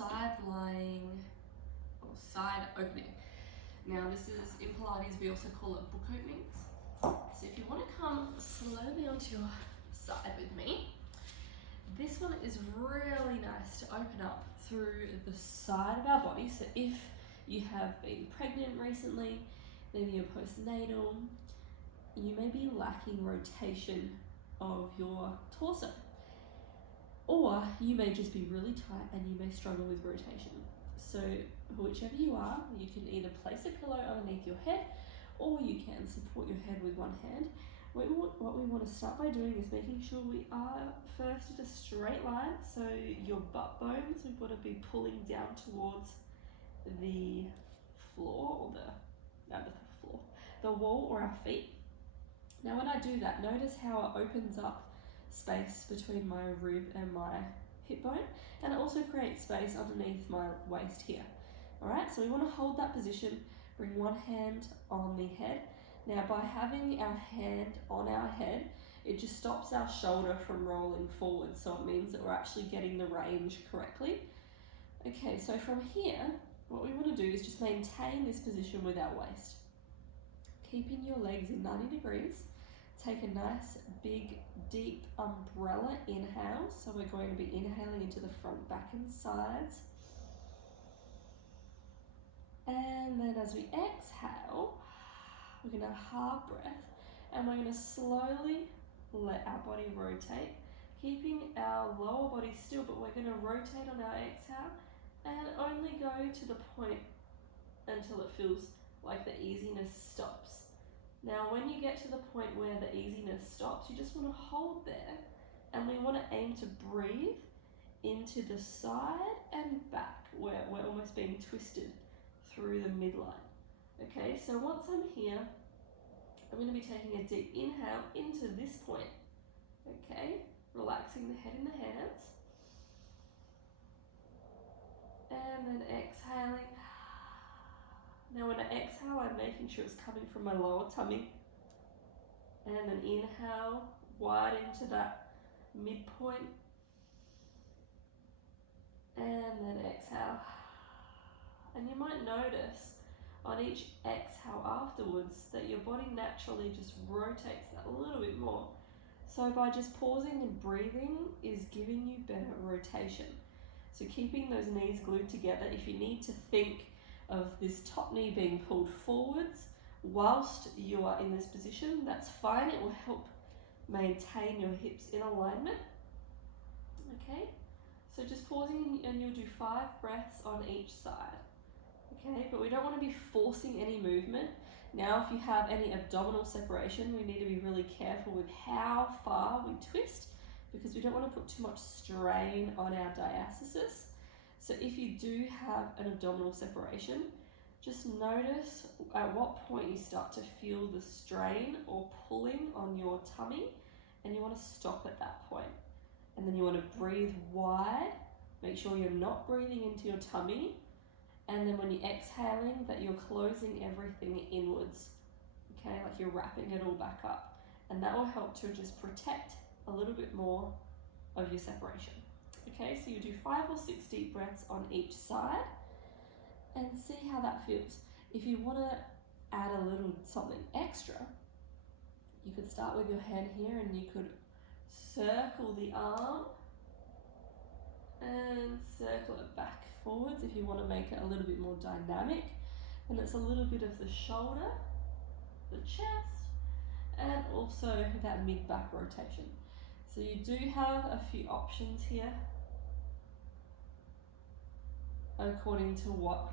side lying or side opening. Now this is, in Pilates we also call it book openings. So if you want to come slowly onto your side with me, this one is really nice to open up through the side of our body. So if you have been pregnant recently, maybe you're postnatal, you may be lacking rotation of your torso. Or you may just be really tight and you may struggle with rotation. So whichever you are, you can either place a pillow underneath your head or you can support your head with one hand. What we want to start by doing is making sure we are first at a straight line. So your butt bones, we've got to be pulling down towards the floor, or the wall or our feet. Now when I do that, notice how it opens up space between my rib and my hip bone, and it also creates space underneath my waist here. Alright, so we want to hold that position, bring one hand on the head. Now by having our hand on our head, it just stops our shoulder from rolling forward, so it means that we're actually getting the range correctly. Okay, so from here, what we want to do is just maintain this position with our waist. Keeping your legs in 90 degrees. Take a nice, big, deep umbrella inhale. So we're going to be inhaling into the front, back and sides. And then as we exhale, we're going to half breath and we're going to slowly let our body rotate, keeping our lower body still, but we're going to rotate on our exhale and only go to the point until it feels like the easiness stops. Now when you get to the point where the easiness stops, you just want to hold there, and we want to aim to breathe into the side and back where we're almost being twisted through the midline. Okay, so once I'm here, I'm going to be taking a deep inhale into this point. Okay, relaxing the head and the hands. And then exhaling. Now when I exhale, I'm making sure it's coming from my lower tummy. And then inhale, wide into that midpoint. And then exhale. And you might notice on each exhale afterwards that your body naturally just rotates that a little bit more. So by just pausing and breathing is giving you better rotation. So keeping those knees glued together, if you need to think of this top knee being pulled forwards whilst you are in this position, that's fine. It will help maintain your hips in alignment. Okay, so just pausing, and you'll do 5 breaths on each side. Okay, but we don't want to be forcing any movement. Now if you have any abdominal separation, we need to be really careful with how far we twist, because we don't want to put too much strain on our diastasis. So if you do have an abdominal separation, just notice at what point you start to feel the strain or pulling on your tummy, and you want to stop at that point. And then you want to breathe wide, make sure you're not breathing into your tummy, and then when you're exhaling that you're closing everything inwards, okay, like you're wrapping it all back up. And that will help to just protect a little bit more of your separation. Okay, so you do 5 or 6 deep breaths on each side and see how that feels. If you want to add a little something extra, you could start with your hand here and you could circle the arm and circle it back forwards if you want to make it a little bit more dynamic. And it's a little bit of the shoulder, the chest, and also that mid-back rotation. So you do have a few options here according to what